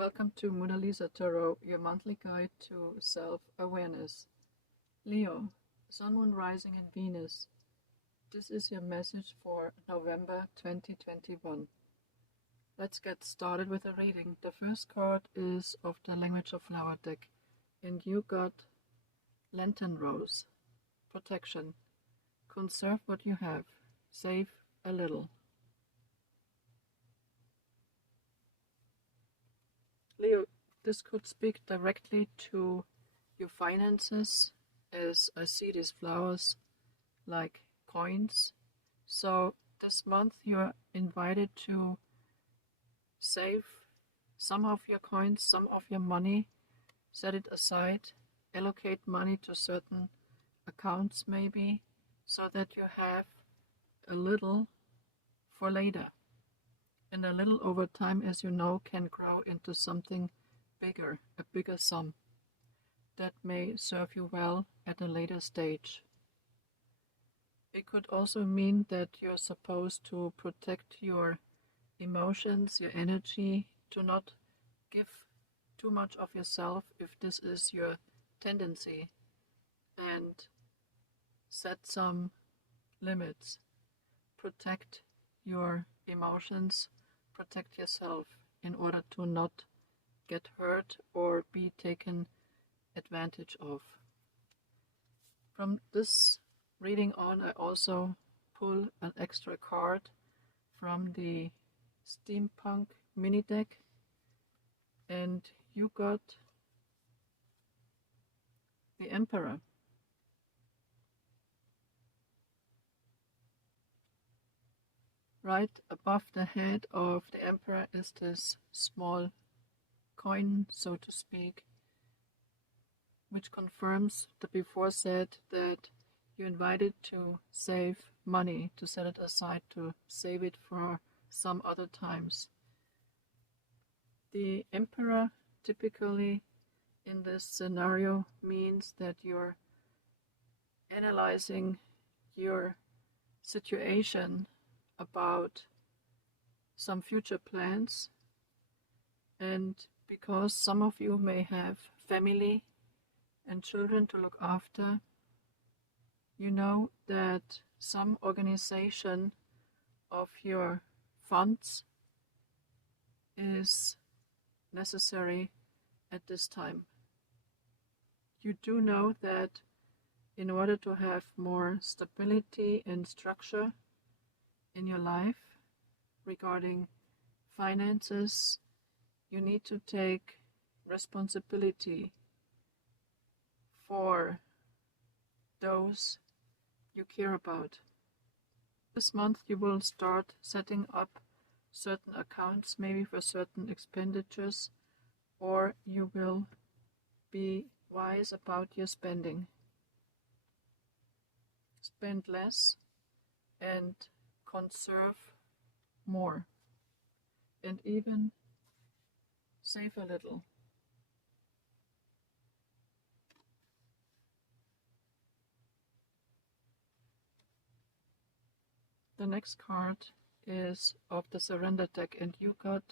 Welcome to MoonALisa Tarot, your monthly guide to self-awareness. Leo, Sun, Moon, Rising in Venus. This is your message for November 2021. Let's get started with a reading. The first card is of the Language of Flower deck, and you got Lantern Rose. Protection. Conserve what you have. Save a little. Leo, this could speak directly to your finances, as I see these flowers like coins. So this month you're invited to save some of your coins, some of your money, set it aside, allocate money to certain accounts maybe, so that you have a little for later. And a little over time, as you know, can grow into something bigger, a bigger sum that may serve you well at a later stage. It could also mean that you're supposed to protect your emotions, your energy, to not give too much of yourself if this is your tendency, and set some limits. Protect your emotions, protect yourself in order to not get hurt or be taken advantage of. From this reading on, I also pull an extra card from the Steampunk mini deck, and you got the Emperor. Right above the head of the Emperor is this small coin, so to speak, which confirms the before said that you're invited to save money, to set it aside, to save it for some other times. The Emperor typically in this scenario means that you're analyzing your situation about some future plans, and because some of you may have family and children to look after, you know that some organization of your funds is necessary at this time. You do know that in order to have more stability and structure in your life regarding finances, you need to take responsibility for those you care about. This month you will start setting up certain accounts, maybe for certain expenditures, or you will be wise about your spending. Spend less and conserve more, and even save a little. The next card is of the Surrender deck, and you got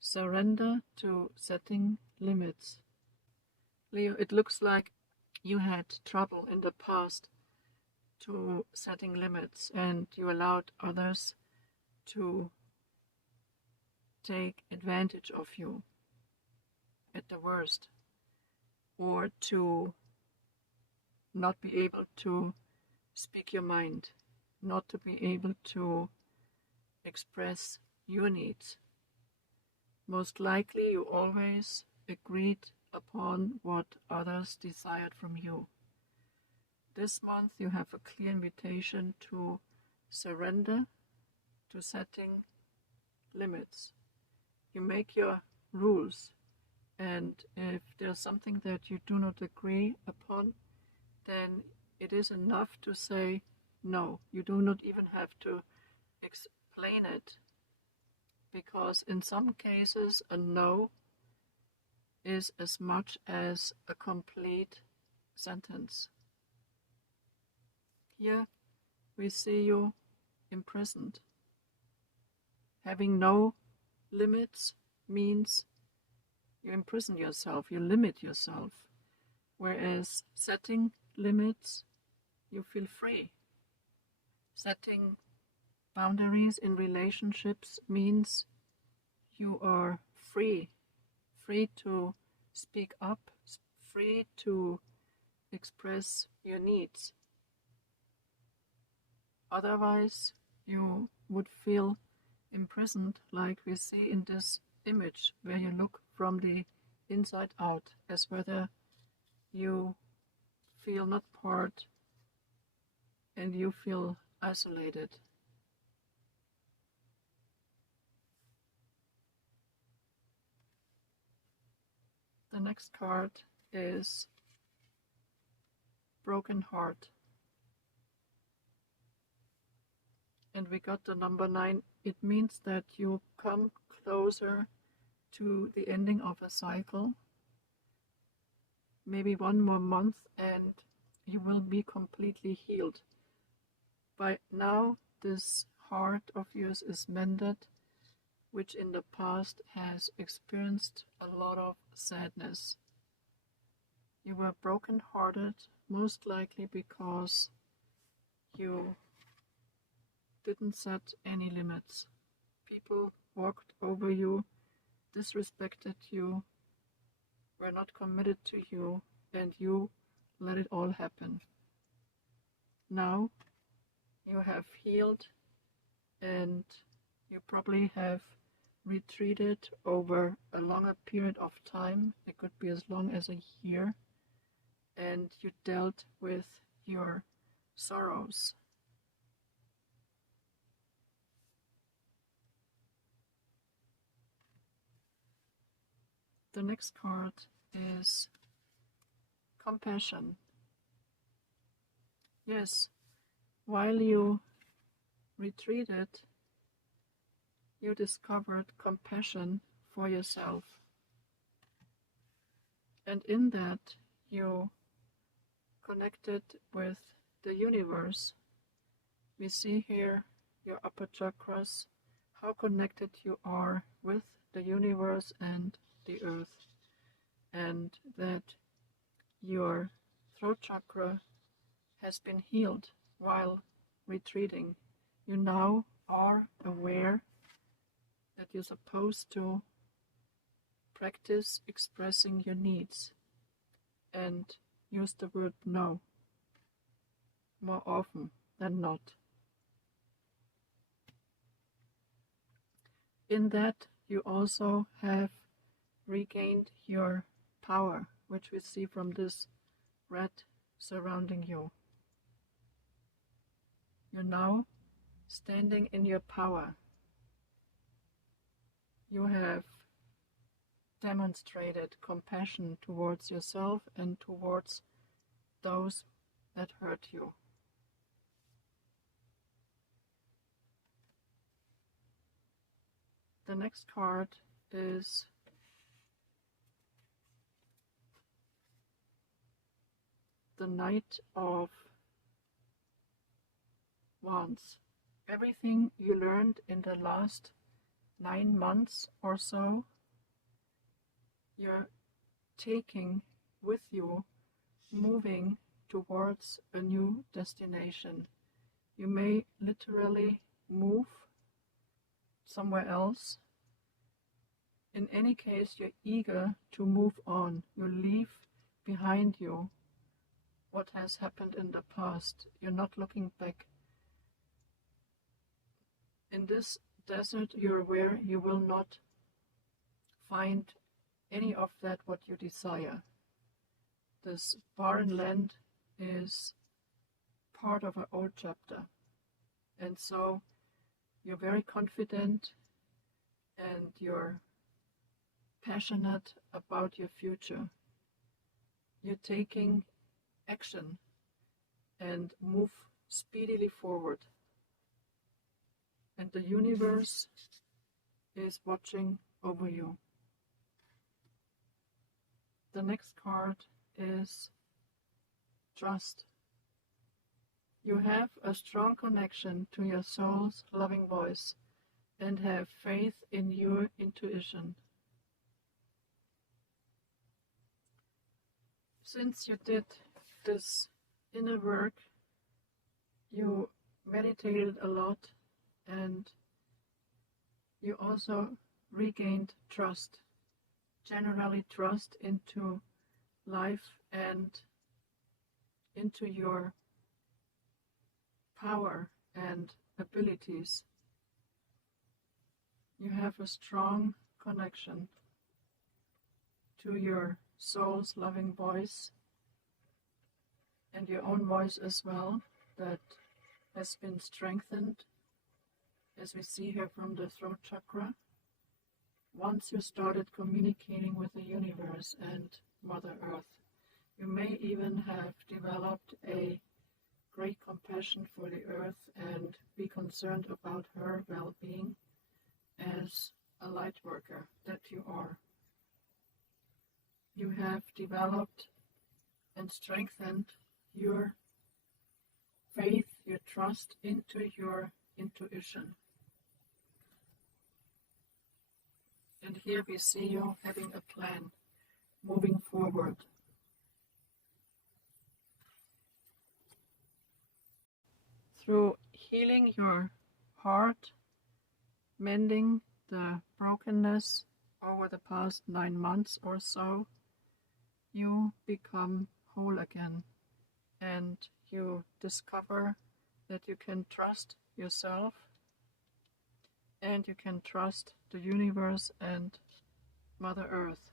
Surrender to Setting Limits. Leo, it looks like you had trouble in the past to setting limits, and you allowed others to take advantage of you at the worst, or to not be able to speak your mind, not to be able to express your needs. Most likely you always agreed upon what others desired from you. This month you have a clear invitation to surrender to setting limits. You make your rules, and if there's something that you do not agree upon, then it is enough to say no. You do not even have to explain it, because in some cases a no is as much as a complete sentence. Here we see you imprisoned. Having no limits means you imprison yourself, you limit yourself. Whereas setting limits, you feel free. Setting boundaries in relationships means you are free to speak up, free to express your needs. Otherwise, you would feel imprisoned, like we see in this image, where you look from the inside out, as whether you feel not part and you feel isolated. The next card is Broken Heart. And we got the number 9. It means that you come closer to the ending of a cycle. Maybe one more month and you will be completely healed. By now, this heart of yours is mended, which in the past has experienced a lot of sadness. You were broken-hearted, most likely because you didn't set any limits. People walked over you, disrespected you, were not committed to you, and you let it all happen. Now you have healed, and you probably have retreated over a longer period of time. It could be as long as a year, and you dealt with your sorrows. The next card is Compassion. Yes, while you retreated, you discovered compassion for yourself. And in that, you connected with the universe. We see here your upper chakras, how connected you are with the universe and the earth, and that your throat chakra has been healed while retreating. You now are aware that you're supposed to practice expressing your needs and use the word no more often than not. In that, you also have regained your power, which we see from this red surrounding you. You're now standing in your power. You have demonstrated compassion towards yourself and towards those that hurt you. The next card is the Knight of Wands. Everything you learned in the last 9 months or so, you're taking with you, moving towards a new destination. You may literally move somewhere else. In any case, you're eager to move on. You leave behind you what has happened in the past. You're not looking back. In this desert, you're aware you will not find any of that what you desire. This barren land is part of an old chapter. And so you're very confident and you're passionate about your future. You're taking action and move speedily forward. And the universe is watching over you. The next card is Trust. You have a strong connection to your soul's loving voice and have faith in your intuition. Since you did this inner work, you meditated a lot, and you also regained trust, generally trust into life and into your power and abilities. You have a strong connection to your soul's loving voice and your own voice as well, that has been strengthened, as we see here from the throat chakra, once you started communicating with the universe and Mother Earth. You may even have developed a great compassion for the earth and be concerned about her well-being as a light worker that you are. You have developed and strengthened your faith, your trust into your intuition. And here we see you having a plan, moving forward. Through healing your heart, mending the brokenness over the past 9 months or so, you become whole again, and you discover that you can trust yourself and you can trust the universe and Mother Earth.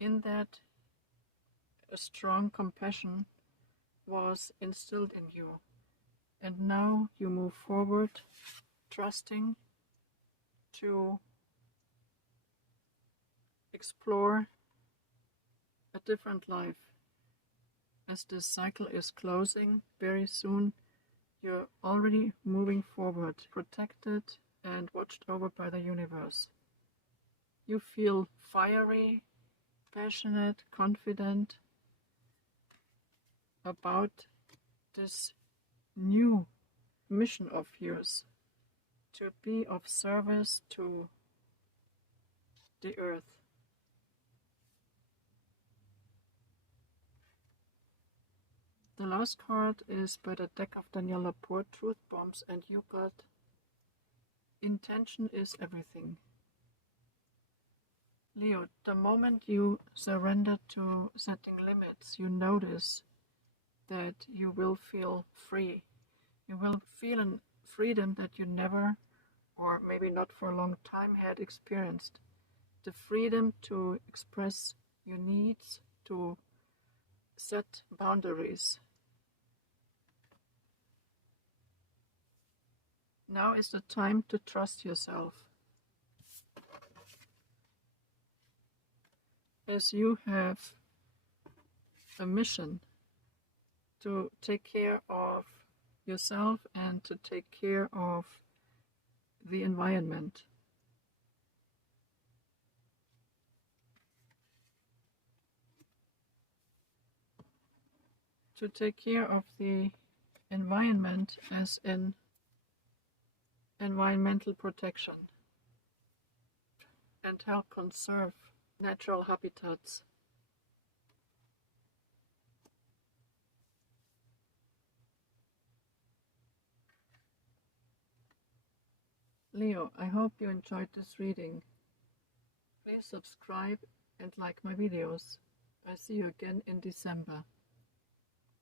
In that, a strong compassion was instilled in you, and now you move forward, trusting to explore a different life. As this cycle is closing very soon, you're already moving forward, protected and watched over by the universe. You feel fiery, passionate, confident about this new mission of yours, to be of service to the earth. The last card is by the deck of Daniel Laporte, Truth Bombs, and you got Intention is Everything. Leo, the moment you surrender to setting limits, you notice that you will feel free. You will feel a freedom that you never, or maybe not for a long time, had experienced. The freedom to express your needs, to set boundaries. Now is the time to trust yourself. As you have a mission to take care of yourself and to take care of the environment. To take care of the environment as in environmental protection and help conserve natural habitats. Leo, I hope you enjoyed this reading. Please subscribe and like my videos. I see you again in December.